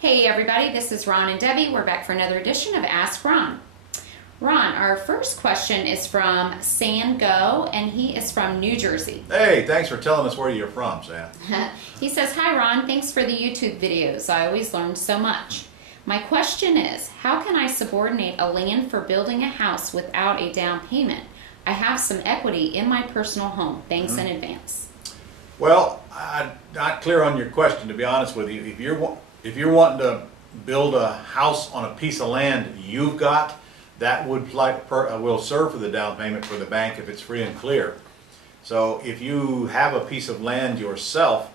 Hey everybody, this is Ron and Debbie. We're back for another edition of Ask Ron. Ron, our first question is from San Go, and he is from New Jersey. Hey, thanks for telling us where you're from, Sam. He says, "Hi Ron, thanks for the YouTube videos. I always learn so much. My question is, how can I subordinate a land for building a house without a down payment? I have some equity in my personal home. Thanks in advance." Well, I'm not clear on your question, to be honest with you. If you're wanting to build a house on a piece of land you've got, that will serve for the down payment for the bank if it's free and clear. So if you have a piece of land yourself,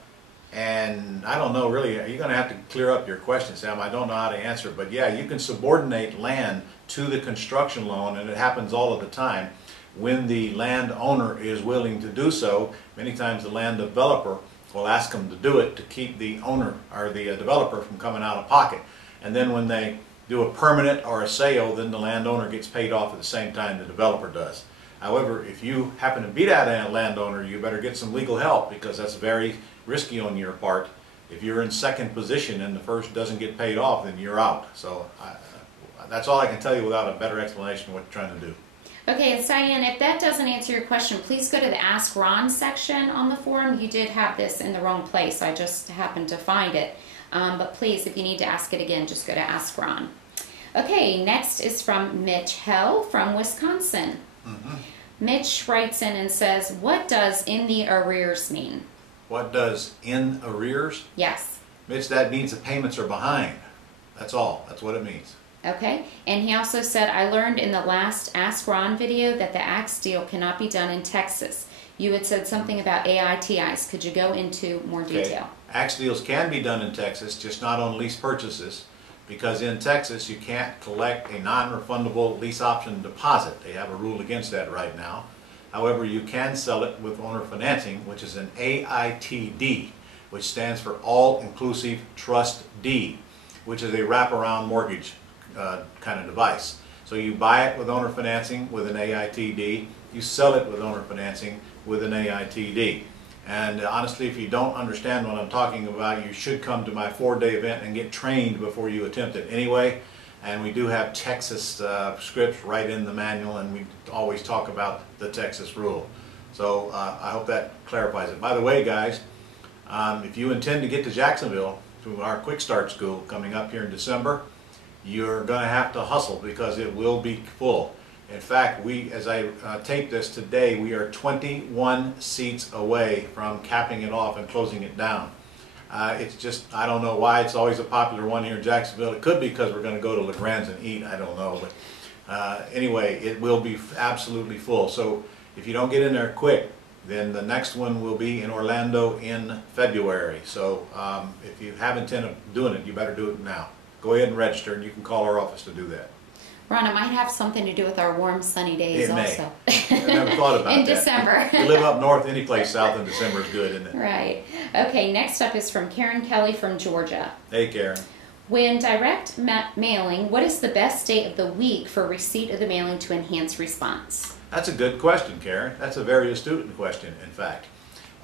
and I don't know really, you're going to have to clear up your question, Sam. I don't know how to answer it, but yeah, you can subordinate land to the construction loan, and it happens all of the time when the landowner is willing to do so. Many times the land developer will ask them to do it to keep the owner or the developer from coming out of pocket. And then when they do a permanent or a sale, then the landowner gets paid off at the same time the developer does. However, if you happen to be that landowner, you better get some legal help, because that's very risky on your part. If you're in second position and the first doesn't get paid off, then you're out. So that's all I can tell you without a better explanation of what you're trying to do. Okay, and Cyan, if that doesn't answer your question, please go to the Ask Ron section on the forum. You did have this in the wrong place. I just happened to find it. But please, if you need to ask it again, just go to Ask Ron. Okay, next is from Mitch Hell from Wisconsin. Mitch writes in and says, "What does in the arrears mean?" What does in arrears? Yes. Mitch, that means the payments are behind. That's all. That's what it means. Okay, and he also said, "I learned in the last Ask Ron video that the axe deal cannot be done in Texas. You had said something about AITIs. Could you go into more detail?" Axe deals can be done in Texas, just not on lease purchases, because in Texas you can't collect a non-refundable lease option deposit. They have a rule against that right now. However, you can sell it with owner financing, which is an AITD, which stands for All-Inclusive Trust Deed, which is a wraparound mortgage kind of device. So you buy it with owner financing with an AITD, you sell it with owner financing with an AITD. And honestly, if you don't understand what I'm talking about, you should come to my 4-day event and get trained before you attempt it anyway. And we do have Texas scripts right in the manual, and we always talk about the Texas rule. So I hope that clarifies it. By the way, guys, if you intend to get to Jacksonville to our Quick Start School coming up here in December, you're going to have to hustle, because it will be full. In fact, as I tape this today, we are 21 seats away from capping it off and closing it down. It's just, I don't know why it's always a popular one here in Jacksonville. It could be because we're going to go to LeGrand's and eat, I don't know. But anyway, it will be absolutely full. So if you don't get in there quick, then the next one will be in Orlando in February. So if you have intent of doing it, you better do it now. Go ahead and register, and you can call our office to do that. Ron, it might have something to do with our warm, sunny days also. I never thought about in that. December. If you live up north, any place south in December is good, isn't it? Right. Okay, next up is from Karen Kelly from Georgia. Hey, Karen. When direct mailing, what is the best day of the week for receipt of the mailing to enhance response? That's a good question, Karen. That's a very astute question, in fact.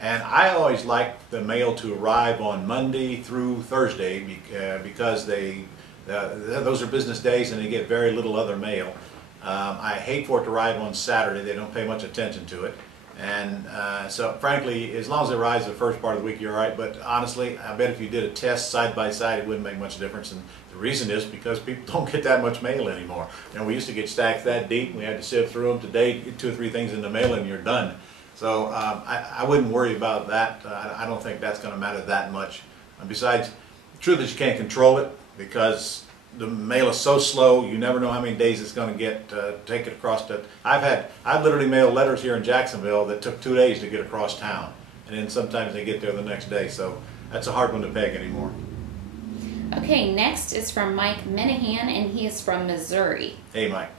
And I always like the mail to arrive on Monday through Thursday, because those are business days and they get very little other mail. I hate for it to arrive on Saturday. They don't pay much attention to it. And so frankly, as long as it arrives the first part of the week, you're all right. But honestly, I bet if you did a test side by side, it wouldn't make much difference. And the reason is because people don't get that much mail anymore. You know, we used to get stacks that deep, and we had to sift through them. Today, get 2 or 3 things in the mail and you're done. So I wouldn't worry about that. I don't think that's going to matter that much. And besides, the truth is you can't control it, because the mail is so slow. You never know how many days it's going to get take it across. I've literally mailed letters here in Jacksonville that took 2 days to get across town, and then sometimes they get there the next day. So that's a hard one to peg anymore. Okay, next is from Mike Minahan, and he is from Missouri. Hey, Mike.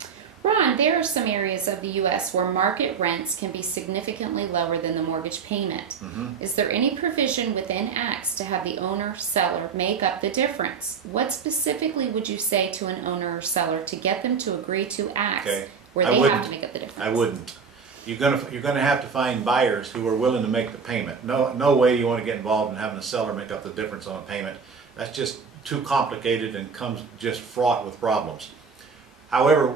Ron, there are some areas of the U.S. where market rents can be significantly lower than the mortgage payment. Is there any provision within ACTS to have the owner-seller make up the difference? What specifically would you say to an owner or seller to get them to agree to ACTS where they have to make up the difference? I wouldn't. You're gonna have to find buyers who are willing to make the payment. No way you want to get involved in having a seller make up the difference on a payment. That's just too complicated and comes just fraught with problems. However,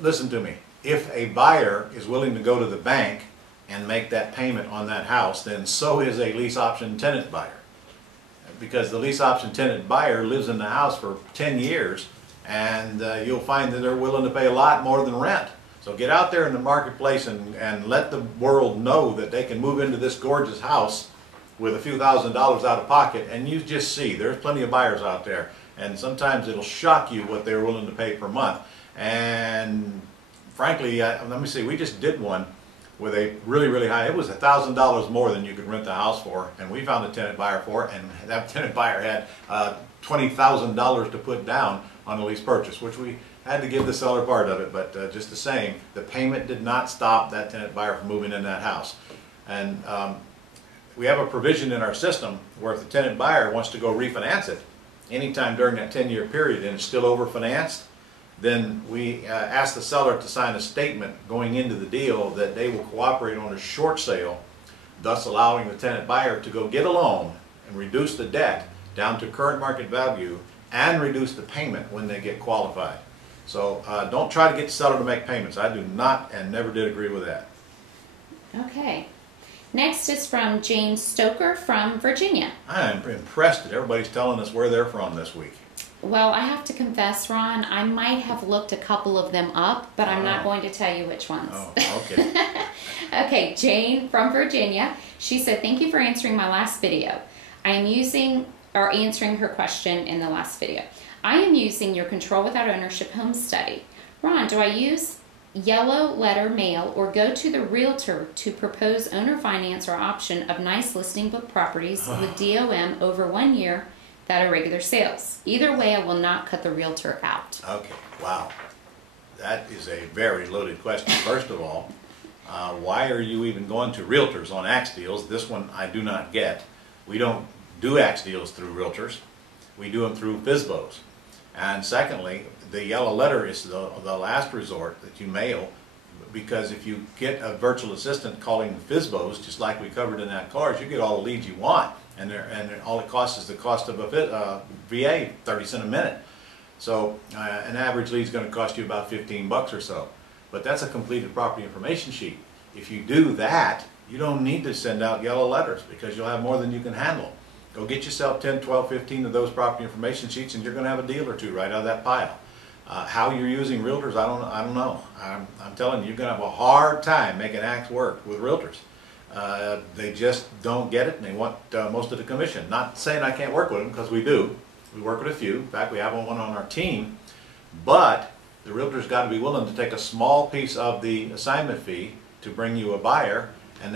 listen to me. If a buyer is willing to go to the bank and make that payment on that house, then so is a lease option tenant buyer. Because the lease option tenant buyer lives in the house for 10 years, and you'll find that they're willing to pay a lot more than rent. So get out there in the marketplace and let the world know that they can move into this gorgeous house with a few $1,000s out of pocket, and you just see there's plenty of buyers out there, and sometimes it'll shock you what they're willing to pay per month. And frankly, let me see, we just did one with a really high, it was $1,000 more than you could rent the house for, and we found a tenant buyer for it, and that tenant buyer had $20,000 to put down on the lease purchase, which we had to give the seller part of it, but just the same, the payment did not stop that tenant buyer from moving in that house. And we have a provision in our system where if the tenant buyer wants to go refinance it anytime during that 10-year period and it's still overfinanced, then we ask the seller to sign a statement going into the deal that they will cooperate on a short sale, thus allowing the tenant buyer to go get a loan and reduce the debt down to current market value and reduce the payment when they get qualified. So don't try to get the seller to make payments. I do not and never did agree with that. Okay. Next is from James Stoker from Virginia. I am impressed that everybody's telling us where they're from this week. Well, I have to confess, Ron, I might have looked a couple of them up, but I'm not going to tell you which ones. Oh, okay. Okay, Jane from Virginia. She said, thank you for answering my last video. I am using, or answering her question in the last video. I am using your Control Without Ownership home study. Ron, do I use yellow letter mail or go to the realtor to propose owner finance or option of nice listing book properties with DOM over 1 year that are regular sales? Either way, I will not cut the realtor out. Okay, wow. That is a very loaded question. First of all, why are you even going to realtors on axe deals? This one I do not get. We don't do axe deals through realtors. We do them through FSBOs. And secondly, the yellow letter is the last resort that you mail, because if you get a virtual assistant calling the FSBOs, just like we covered in that cars, you get all the leads you want, and all it costs is the cost of a VA, 30 cents a minute. So an average lead is going to cost you about 15 bucks or so. But that's a completed property information sheet. If you do that, you don't need to send out yellow letters because you'll have more than you can handle. Go get yourself 10, 12, 15 of those property information sheets, and you're going to have a deal or two right out of that pile. How you're using realtors, I don't know. I'm telling you, you're going to have a hard time making axe work with realtors. They just don't get it, and they want most of the commission. Not saying I can't work with them, because we do. We work with a few. In fact, we have one on our team. But the realtor's got to be willing to take a small piece of the assignment fee to bring you a buyer. And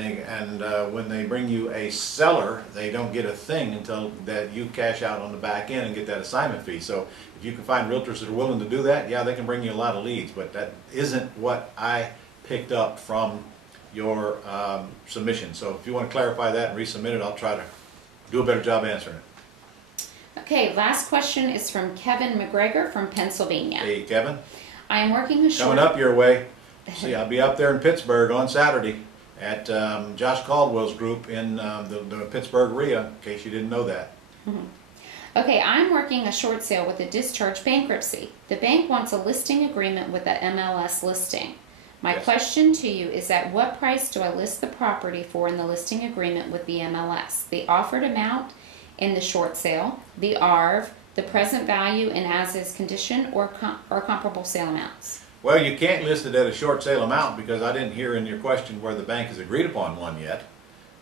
when they bring you a seller, they don't get a thing until that you cash out on the back end and get that assignment fee. So if you can find realtors that are willing to do that, yeah, they can bring you a lot of leads. But that isn't what I picked up from your submission. So if you want to clarify that and resubmit it, I'll try to do a better job answering it. Okay, last question is from Kevin McGregor from Pennsylvania. Hey, Kevin. I am working a short... Coming up your way. See, I'll be up there in Pittsburgh on Saturday at Josh Caldwell's group in the Pittsburgh area, in case you didn't know that. Mm-hmm. Okay, I'm working a short sale with a discharge bankruptcy. The bank wants a listing agreement with the MLS listing. My question to you is, at what price do I list the property for in the listing agreement with the MLS? The offered amount in the short sale, the ARV, the present value in as-is condition, or comparable sale amounts? Well, you can't list it at a short sale amount because I didn't hear in your question where the bank has agreed upon one yet.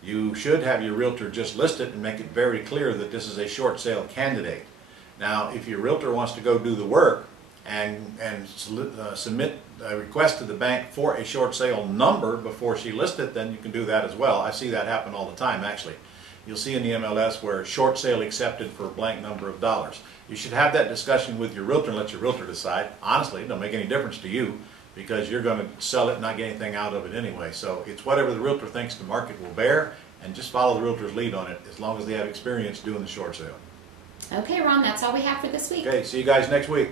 You should have your realtor just list it and make it very clear that this is a short sale candidate. Now, if your realtor wants to go do the work and submit a request to the bank for a short sale number before she lists it, then you can do that as well. I see that happen all the time, actually. You'll see in the MLS where short sale accepted for a blank number of dollars. You should have that discussion with your realtor and let your realtor decide. Honestly, it don't make any difference to you because you're going to sell it and not get anything out of it anyway. So it's whatever the realtor thinks the market will bear, and just follow the realtor's lead on it as long as they have experience doing the short sale. Okay, Ron, that's all we have for this week. Okay, see you guys next week.